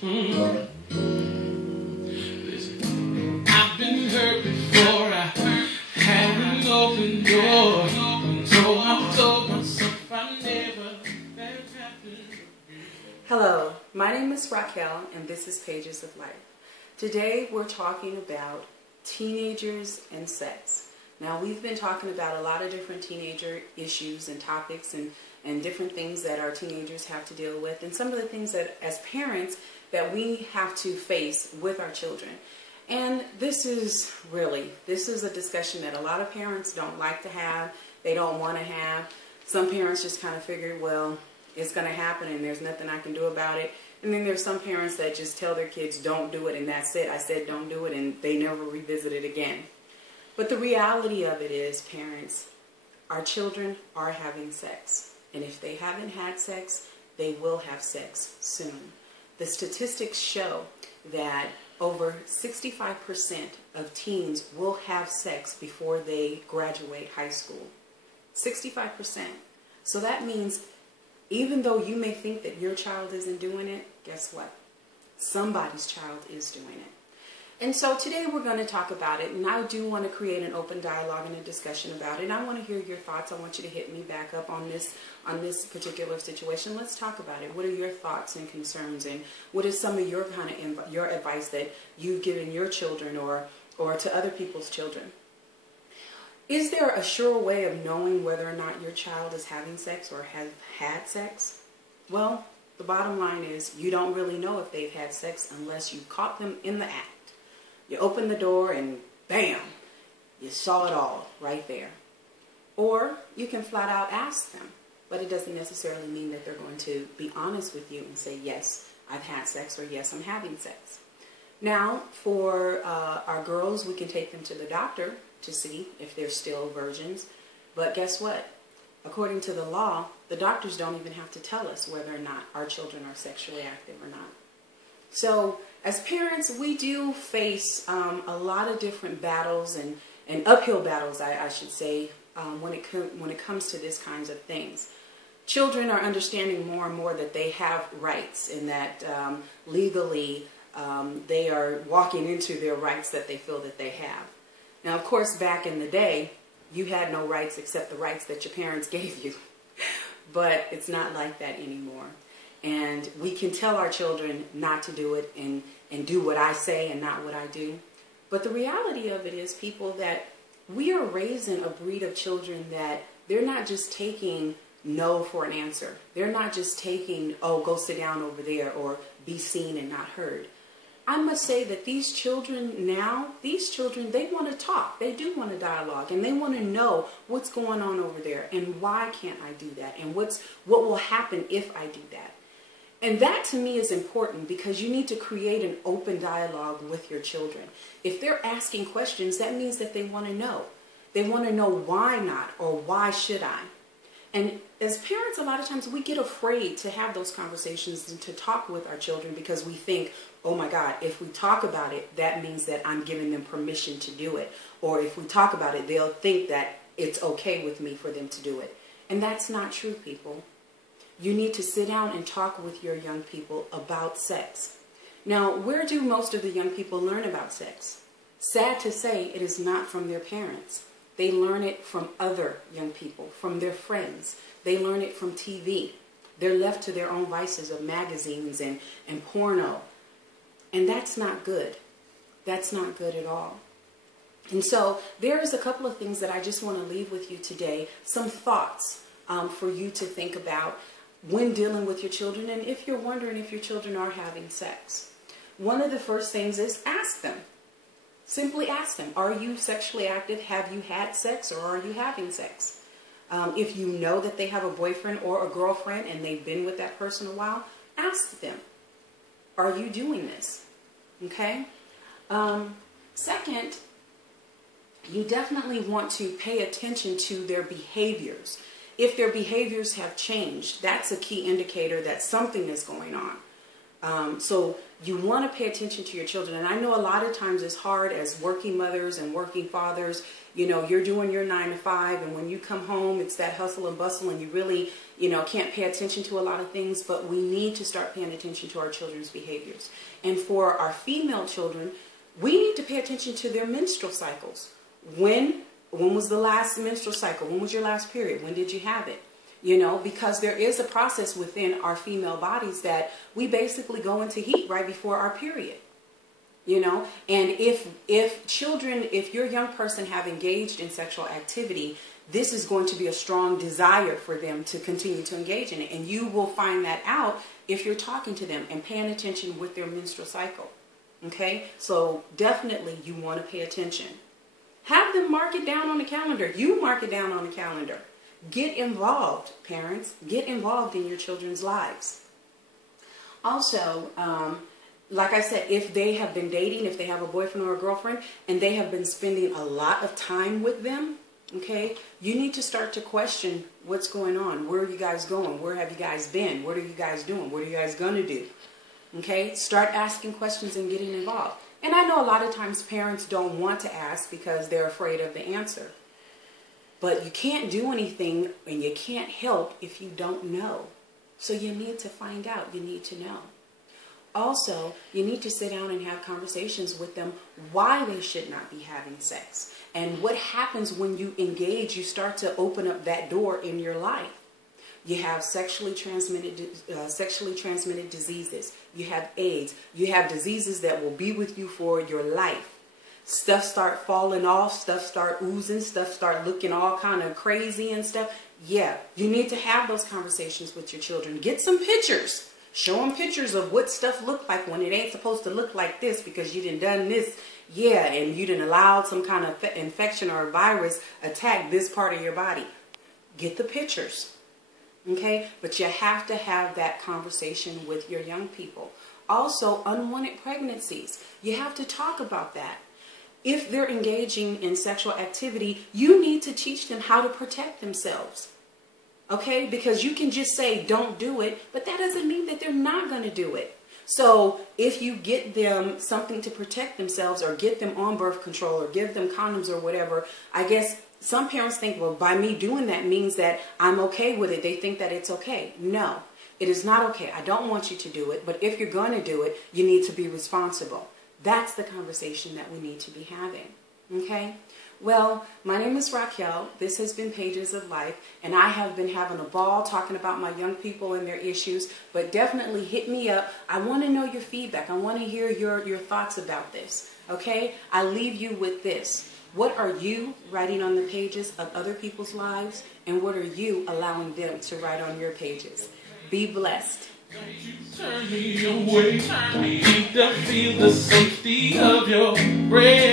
Listen, I've been hurt before. I had an open door, so I told myself I never let it happen. Hello, my name is Raquel, and this is Pages of Life. Today we're talking about teenagers and sex. Now, we've been talking about a lot of different teenager issues and topics and different things that our teenagers have to deal with, and some of the things that as parents that we have to face with our children. And this is a discussion that a lot of parents don't like to have, they don't want to have. Some parents just kind of figure, well, it's going to happen and there's nothing I can do about it. And then there's some parents that just tell their kids, don't do it, and that's it. I said don't do it, and they never revisit it again. But the reality of it is, parents, our children are having sex. And if they haven't had sex, they will have sex soon. The statistics show that over 65% of teens will have sex before they graduate high school. 65%. So that means even though you may think that your child isn't doing it, guess what? Somebody's child is doing it. And so today we're going to talk about it, and I do want to create an open dialogue and a discussion about it. I want to hear your thoughts. I want you to hit me back up on this particular situation. Let's talk about it. What are your thoughts and concerns, and what is some of your advice that you've given your children or to other people's children? Is there a sure way of knowing whether or not your child is having sex or has had sex? Well, the bottom line is you don't really know if they've had sex unless you caught them in the act. You open the door and bam, you saw it all right there. Or you can flat out ask them, but it doesn't necessarily mean that they're going to be honest with you and say, yes, I've had sex, or yes, I'm having sex. Now, for our girls, we can take them to the doctor to see if they're still virgins. But guess what? According to the law, the doctors don't even have to tell us whether or not our children are sexually active or not. So as parents, we do face a lot of different battles and uphill battles, I should say, when it comes to this kinds of things. Children are understanding more and more that they have rights, and that legally they are walking into their rights that they feel that they have. Now, of course, back in the day, you had no rights except the rights that your parents gave you. But it's not like that anymore. And we can tell our children not to do it and do what I say and not what I do. But the reality of it is, people, that we are raising a breed of children that they're not just taking no for an answer. They're not just taking, oh, go sit down over there, or be seen and not heard. I must say that these children now, they want to talk. They do want to dialogue, and they want to know what's going on over there and why can't I do that, and what will happen if I do that. And that to me is important, because you need to create an open dialogue with your children. If they're asking questions, that means that they want to know. They want to know why not, or why should I. And as parents, a lot of times we get afraid to have those conversations and to talk with our children, because we think, oh my God, if we talk about it, that means that I'm giving them permission to do it. Or if we talk about it, they'll think that it's okay with me for them to do it. And that's not true, people. You need to sit down and talk with your young people about sex. Now, where do most of the young people learn about sex? Sad to say, it is not from their parents. They learn it from other young people, from their friends. They learn it from TV. They're left to their own vices of magazines and porno. And that's not good. That's not good at all. And so there's a couple of things that I just want to leave with you today, some thoughts for you to think about when dealing with your children, and if you're wondering if your children are having sex. One of the first things is ask them. Simply ask them, are you sexually active? Have you had sex, or are you having sex? If you know that they have a boyfriend or a girlfriend and they've been with that person a while, ask them, are you doing this? Okay? Second, you definitely want to pay attention to their behaviors. If their behaviors have changed, that's a key indicator that something is going on. So you want to pay attention to your children. And I know a lot of times it's hard as working mothers and working fathers. You know, you're doing your 9 to 5, and when you come home, it's that hustle and bustle, and you really, you know, can't pay attention to a lot of things. But we need to start paying attention to our children's behaviors. And for our female children, we need to pay attention to their menstrual cycles. When was the last menstrual cycle? When was your last period? When did you have it? You know, because there is a process within our female bodies that we basically go into heat right before our period. You know, and if your young person have engaged in sexual activity, this is going to be a strong desire for them to continue to engage in it. And you will find that out if you're talking to them and paying attention with their menstrual cycle. Okay, so definitely you want to pay attention. Have them mark it down on the calendar. You mark it down on the calendar. Get involved, parents. Get involved in your children's lives. Also, like I said, if they have been dating, if they have a boyfriend or a girlfriend, and they have been spending a lot of time with them, okay, you need to start to question what's going on. Where are you guys going? Where have you guys been? What are you guys doing? What are you guys going to do? Okay, start asking questions and getting involved. And I know a lot of times parents don't want to ask because they're afraid of the answer. But you can't do anything and you can't help if you don't know. So you need to find out. You need to know. Also, you need to sit down and have conversations with them why they should not be having sex. And what happens when you engage, you start to open up that door in your life. You have sexually transmitted diseases. You have AIDS. You have diseases that will be with you for your life. Stuff start falling off. Stuff start oozing. Stuff start looking all kind of crazy and stuff. Yeah, you need to have those conversations with your children. Get some pictures. Show them pictures of what stuff looked like when it ain't supposed to look like this because you done this. Yeah, and you done allowed some kind of infection or a virus attack this part of your body. Get the pictures. Okay, but you have to have that conversation with your young people. Also, unwanted pregnancies. You have to talk about that. If they're engaging in sexual activity, you need to teach them how to protect themselves. Okay, because you can just say don't do it, but that doesn't mean that they're not going to do it. So if you get them something to protect themselves or get them on birth control or give them condoms or whatever, I guess some parents think, well, by me doing that means that I'm okay with it. They think that it's okay. No, it is not okay. I don't want you to do it, but if you're going to do it, you need to be responsible. That's the conversation that we need to be having. Okay? Well, my name is Raquel. This has been Pages of Life, and I have been having a ball talking about my young people and their issues, but definitely hit me up. I want to know your feedback. I want to hear your thoughts about this. Okay? I leave you with this. What are you writing on the pages of other people's lives, and what are you allowing them to write on your pages? Be blessed. Don't you turn me away. Need to feel the safety of your breath.